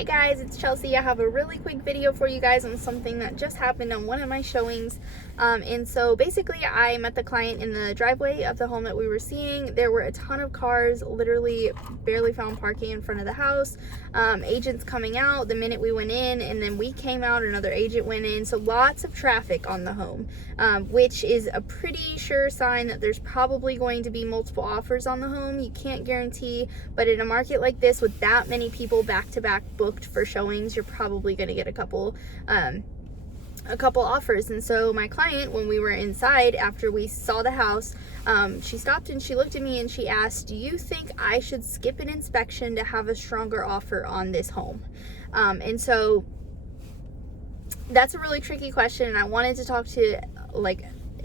Hey guys, it's Chelsea. I have a really quick video for you guys on something that just happened on one of my showings. And so basically I met the client in the driveway of the home that we were seeing. There were a ton of cars, literally barely found parking in front of the house. Agents coming out the minute we went in, and then we came out, another agent went in. So lots of traffic on the home, which is a pretty sure sign that there's probably going to be multiple offers on the home. You can't guarantee, but in a market like this with that many people back to back booked for showings, you're probably going to get a couple offers. And so my client, when we were inside after we saw the house, she stopped and she looked at me and she asked, do you think I should skip an inspection to have a stronger offer on this home? And so that's a really tricky question, and I wanted to talk to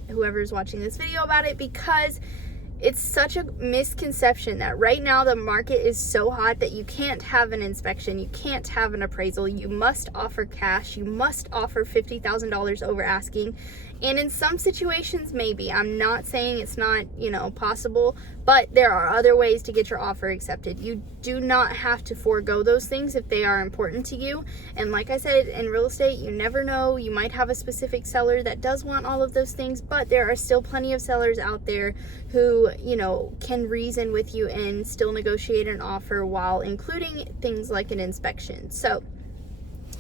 whoever's watching this video about it, because it's such a misconception that right now the market is so hot that you can't have an inspection, you can't have an appraisal, you must offer cash, you must offer $50,000 over asking. And in some situations, maybe. I'm not saying it's not, possible, but there are other ways to get your offer accepted. You do not have to forego those things if they are important to you. And like I said, in real estate, you never know. You might have a specific seller that does want all of those things, but there are still plenty of sellers out there who, can reason with you and still negotiate an offer while including things like an inspection. So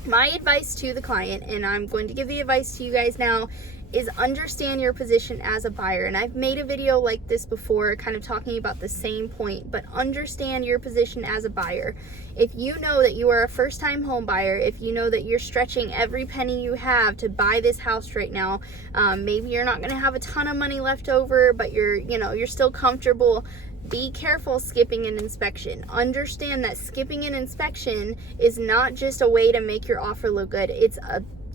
my advice to the client, and I'm going to give the advice to you guys now, is understand your position as a buyer. And I've made a video like this before, kind of talking about the same point, but understand your position as a buyer. If you know that you are a first-time home buyer, if you know that you're stretching every penny you have to buy this house right now, maybe you're not going to have a ton of money left over, but you're still comfortable. Be careful skipping an inspection. Understand that skipping an inspection is not just a way to make your offer look good. It's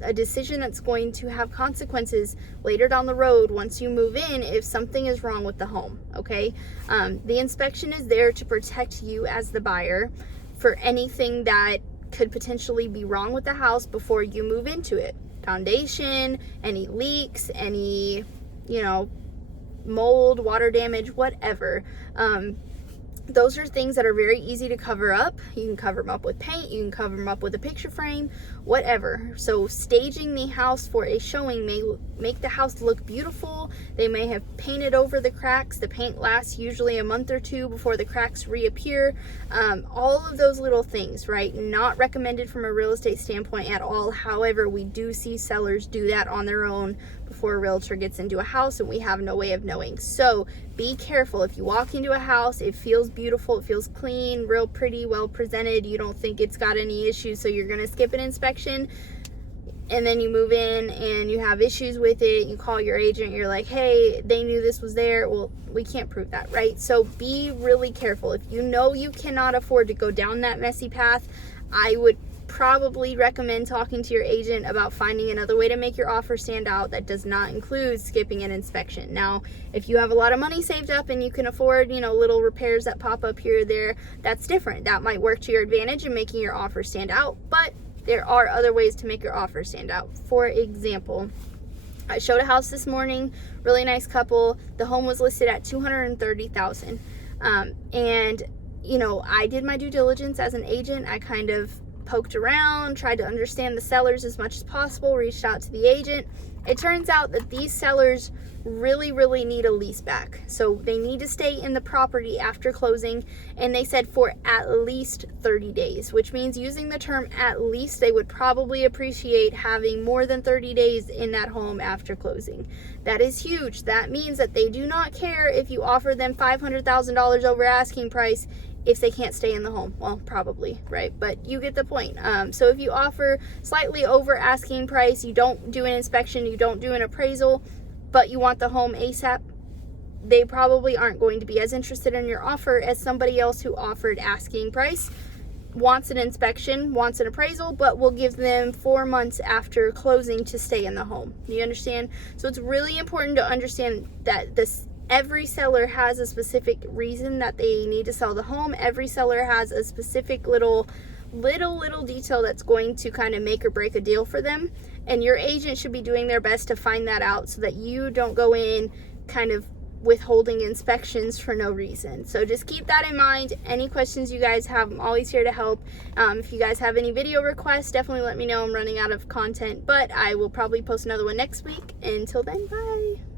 a decision that's going to have consequences later down the road once you move in if something is wrong with the home, okay? The inspection is there to protect you as the buyer for anything that could potentially be wrong with the house before you move into it. Foundation, any leaks, any, mold, water damage, whatever. Those are things that are very easy to cover up. You can cover them up with paint, you can cover them up with a picture frame, whatever. So staging the house for a showing may make the house look beautiful. They may have painted over the cracks. The paint lasts usually a month or two before the cracks reappear. All of those little things, right? Not recommended from a real estate standpoint at all. However, we do see sellers do that on their own before a realtor gets into a house, and we have no way of knowing. So be careful. If you walk into a house, it feels beautiful, it feels clean, real pretty, well presented, you don't think it's got any issues, so you're going to skip an inspection, and then you move in and you have issues with it, you call your agent, you're like, hey, they knew this was there. Well, we can't prove that, right? So be really careful. If you know you cannot afford to go down that messy path, I would probably recommend talking to your agent about finding another way to make your offer stand out that does not include skipping an inspection. Now, if you have a lot of money saved up and you can afford, little repairs that pop up here or there, that's different. That might work to your advantage in making your offer stand out, but there are other ways to make your offer stand out. For example, I showed a house this morning, really nice couple. The home was listed at $230,000. And I did my due diligence as an agent. I kind of poked around, tried to understand the sellers as much as possible, reached out to the agent. It turns out that these sellers really, really need a lease back. So they need to stay in the property after closing, and they said for at least 30 days, which means, using the term at least, they would probably appreciate having more than 30 days in that home after closing. That is huge. That means that they do not care if you offer them $500,000 over asking price if they can't stay in the home. Well, probably, right? But you get the point. So if you offer slightly over asking price, you don't do an inspection, you don't do an appraisal, but you want the home ASAP, they probably aren't going to be as interested in your offer as somebody else who offered asking price, wants an inspection, wants an appraisal, but will give them 4 months after closing to stay in the home. You understand? So it's really important to understand that every seller has a specific reason that they need to sell the home. Every seller has a specific little detail that's going to kind of make or break a deal for them. And your agent should be doing their best to find that out so that you don't go in kind of withholding inspections for no reason. So just keep that in mind. Any questions you guys have, I'm always here to help. If you guys have any video requests, definitely let me know. I'm running out of content, but I will probably post another one next week. Until then, bye.